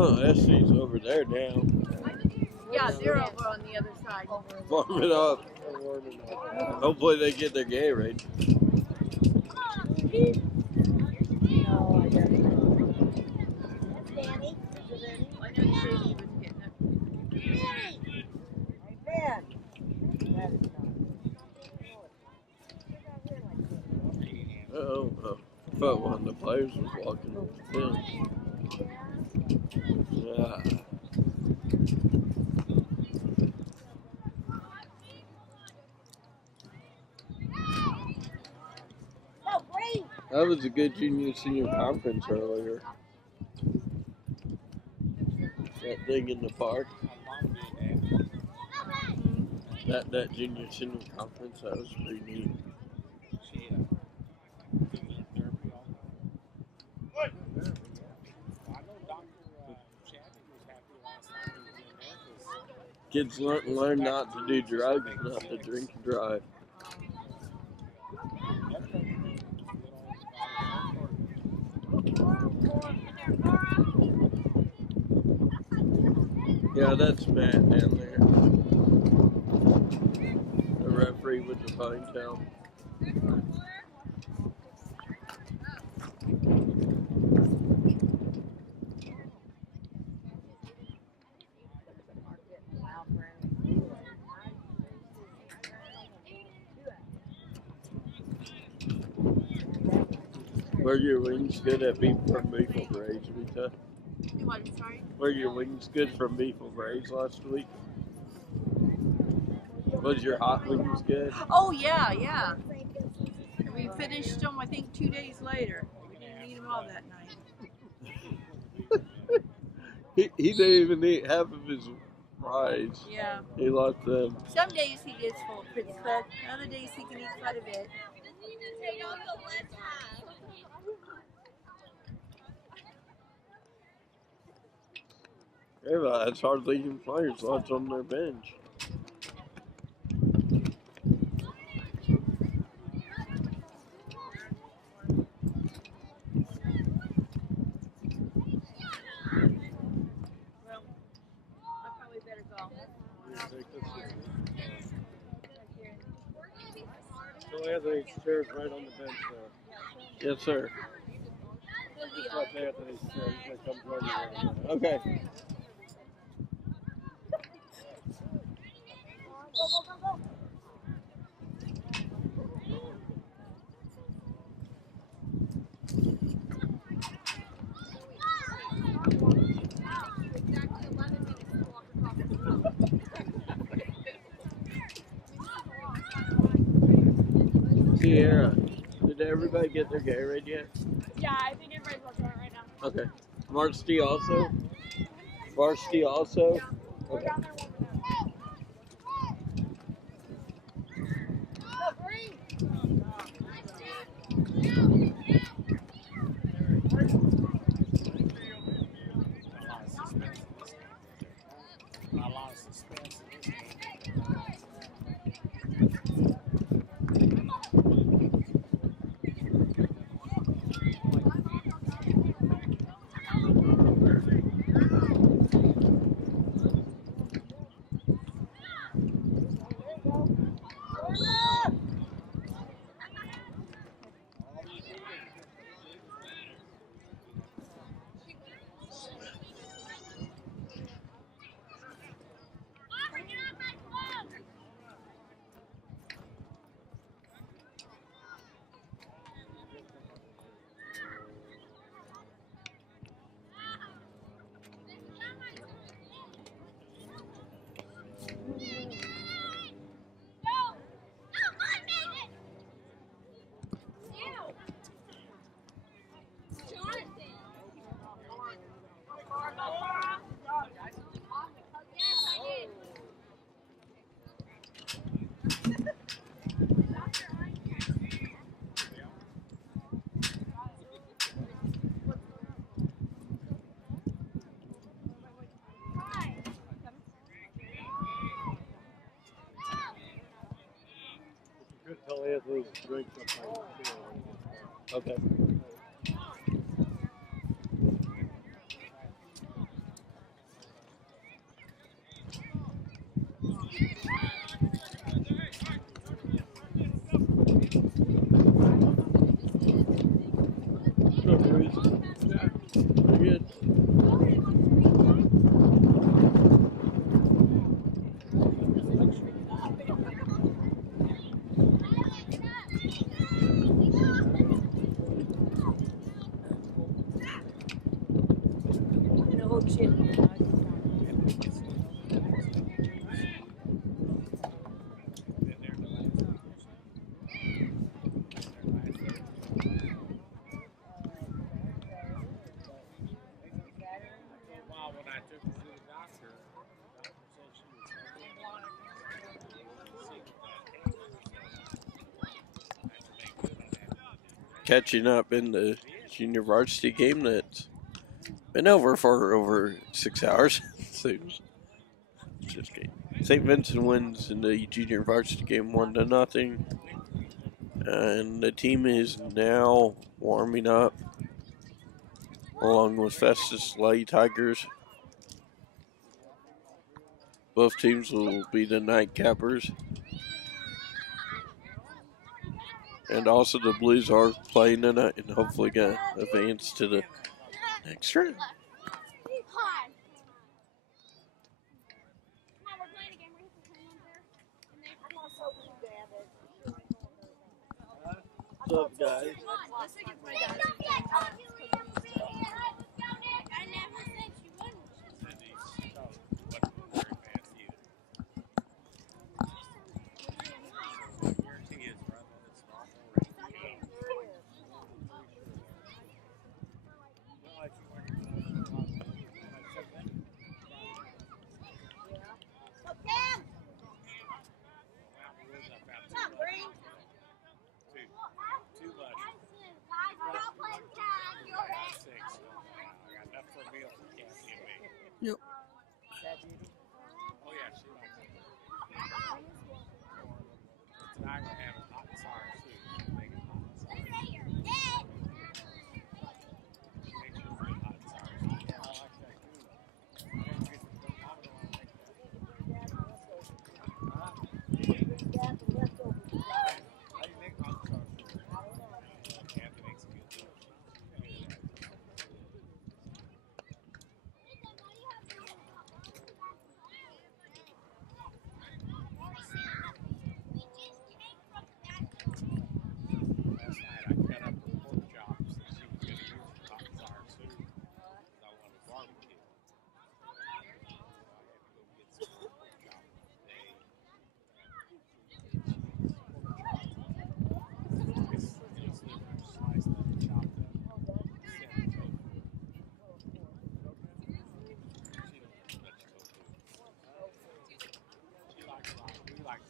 Oh, Essie's over there now. Yeah, they're over on the other side. Warming up. Hopefully they get their Gatorade. No, I got it. That's Danny. I know you said she was getting it. Hey, Ben. That is not. Uh-oh. I thought one of the players was walking on the fence. Yeah. No, Bree. That was a good junior senior conference earlier. That thing in the park. That junior senior conference, that was pretty neat. Kids learn not to do drugs, not to drink and drive. Yeah, that's Matt down there. The referee with the ponytail. Were your wings good at beef from beef over age, Rita? Do what? I'm sorry. Were your wings good from beef over age last week? Was your hot wings good? Oh yeah, yeah. And we finished them, I think, 2 days later. We didn't eat them all that night. He didn't even eat half of his fries. Yeah. He lost them. Some days he gets full pretty quick. Other days he can eat quite a bit. Yeah, that's hardly even players lots on their bench. Well, I probably better go. So Anthony's chair's right on the bench there. Yes, sir. That's Anthony's chair. He's gonna come join you right now. Okay. Sierra, did everybody get their Gatorade yet? Yeah, I think everybody's working on it right now. Okay. Varsity also? Varsity also? We're Okay. down there warming up. You could tell Anthony's drinks up on the chair. Okay. When I took her to the doctor said she was Catching up in the junior varsity game that's been over for over 6 hours. So just kidding. St. Vincent wins in the junior varsity game 1-0. And the team is now warming up along with Festus Lady Tigers. Both teams will be the nightcappers. And also the Blues are playing tonight and hopefully going to advance to the next round. Hi. Mom, we're playing a game where you can come over and they What's up, guys? Come on, let's take it to my dad. I never said she wouldn't. Yep. Oh yeah, she likes it. Tonight we're having hot and sour soup. Making hot and sour soup. Make sure we get hot and sour soup. Yeah, I like that too. How do you make hot and sour soup? Kathy makes a good soup. Last night I cut up the pork chops that she was going to use for hot and sour soup because I wanted barbecue. So I had to go get some pork chops today. It's sliced up and chopped up. Set in tofu. She don't touch tofu. She likes ramen. We like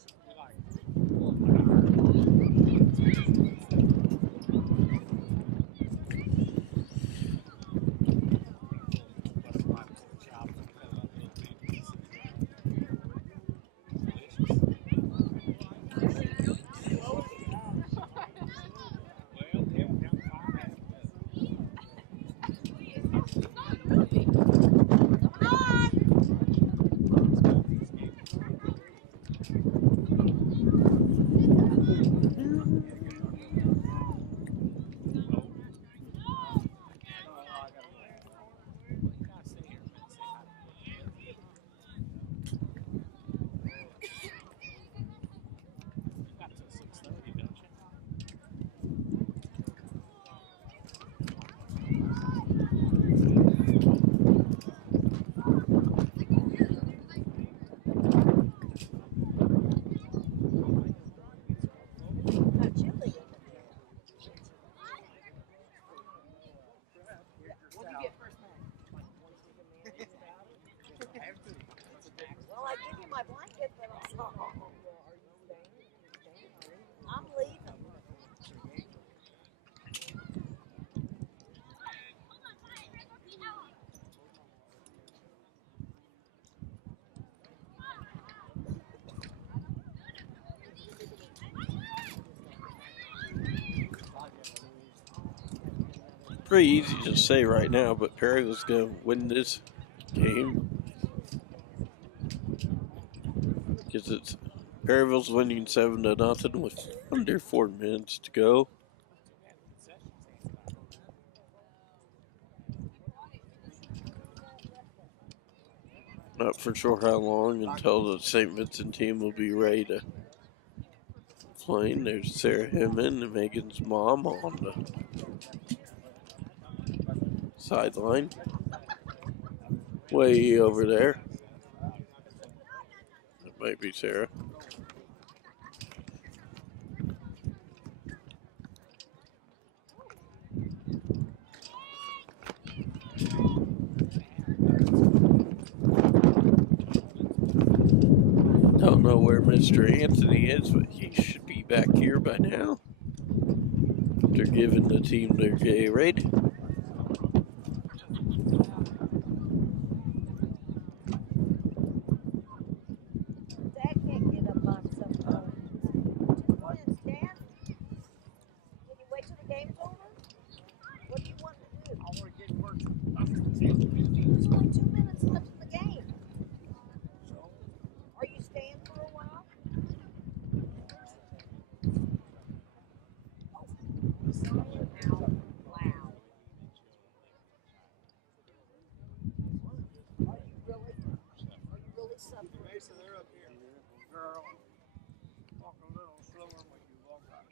Well, I give you my blanket, but I'm leaving. Pretty easy to say right now, but Perryville's going to win this game. Because it's Perryville's winning 7-0 with under 4 minutes to go. Not for sure how long until the St. Vincent team will be ready to play. There's Sarah Hemman and Megan's mom on the sideline. way over there. That might be Sarah. Don't know where Mr. Anthony is, but he should be back here by now. They're giving the team their Gatorade. Dad can't get up on some wins, Dad. Can you wait till the game's over? What do you want to do? I want to get work. There's only 2 minutes left in the game. Are you staying for a while? Wow. Are you really suffering? Mason, they're up here. Girl, walk a little slower when you walk up.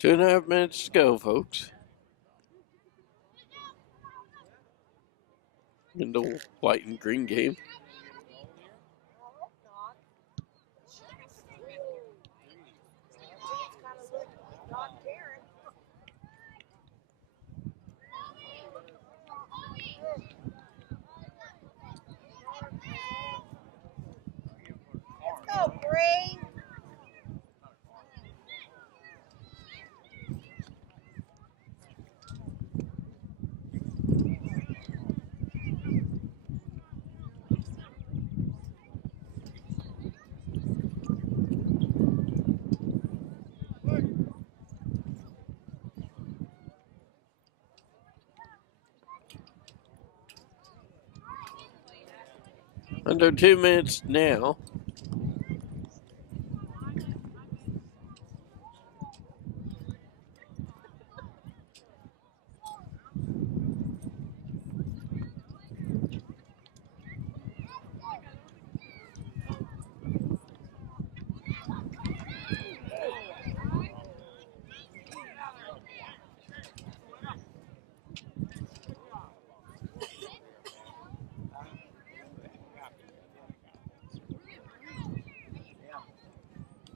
2.5 minutes to go, folks. In the white and green game. I hope not. It's kind of like not caring. Let's go, Bree. Under 2 minutes now.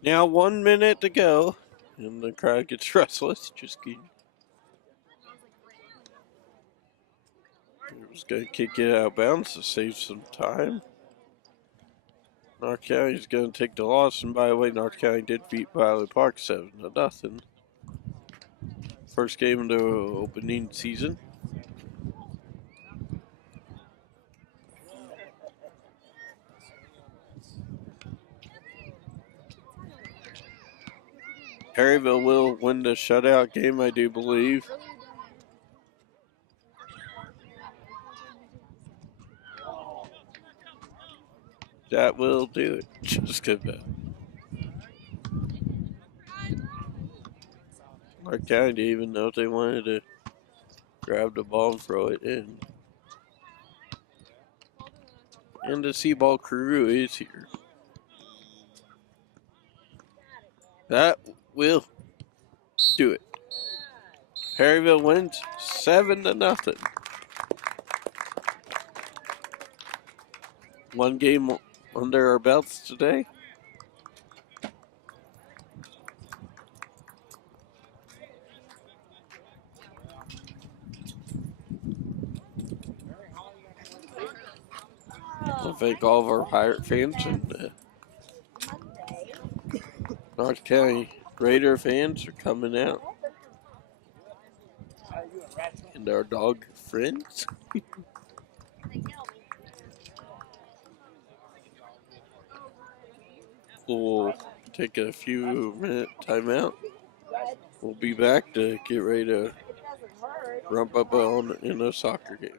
Now 1 minute to go. And the crowd gets restless. Just kidding. He was going to kick it out of bounds to save some time. North County's going to take the loss. And by the way, North County did beat Valley Park 7-0. First game of the opening season. Perryville will win the shutout game, I do believe. That will do it. Just good bet. North County didn't even know if they wanted to grab the ball and throw it in. And the C-ball crew is here. That will do it. Perryville wins 7-0. One game under our belts today. I thank all of our Pirate fans and North County Raider fans are coming out. And our dog friends. We'll take a few minute timeout. We'll be back to get ready to rump up on in a soccer game.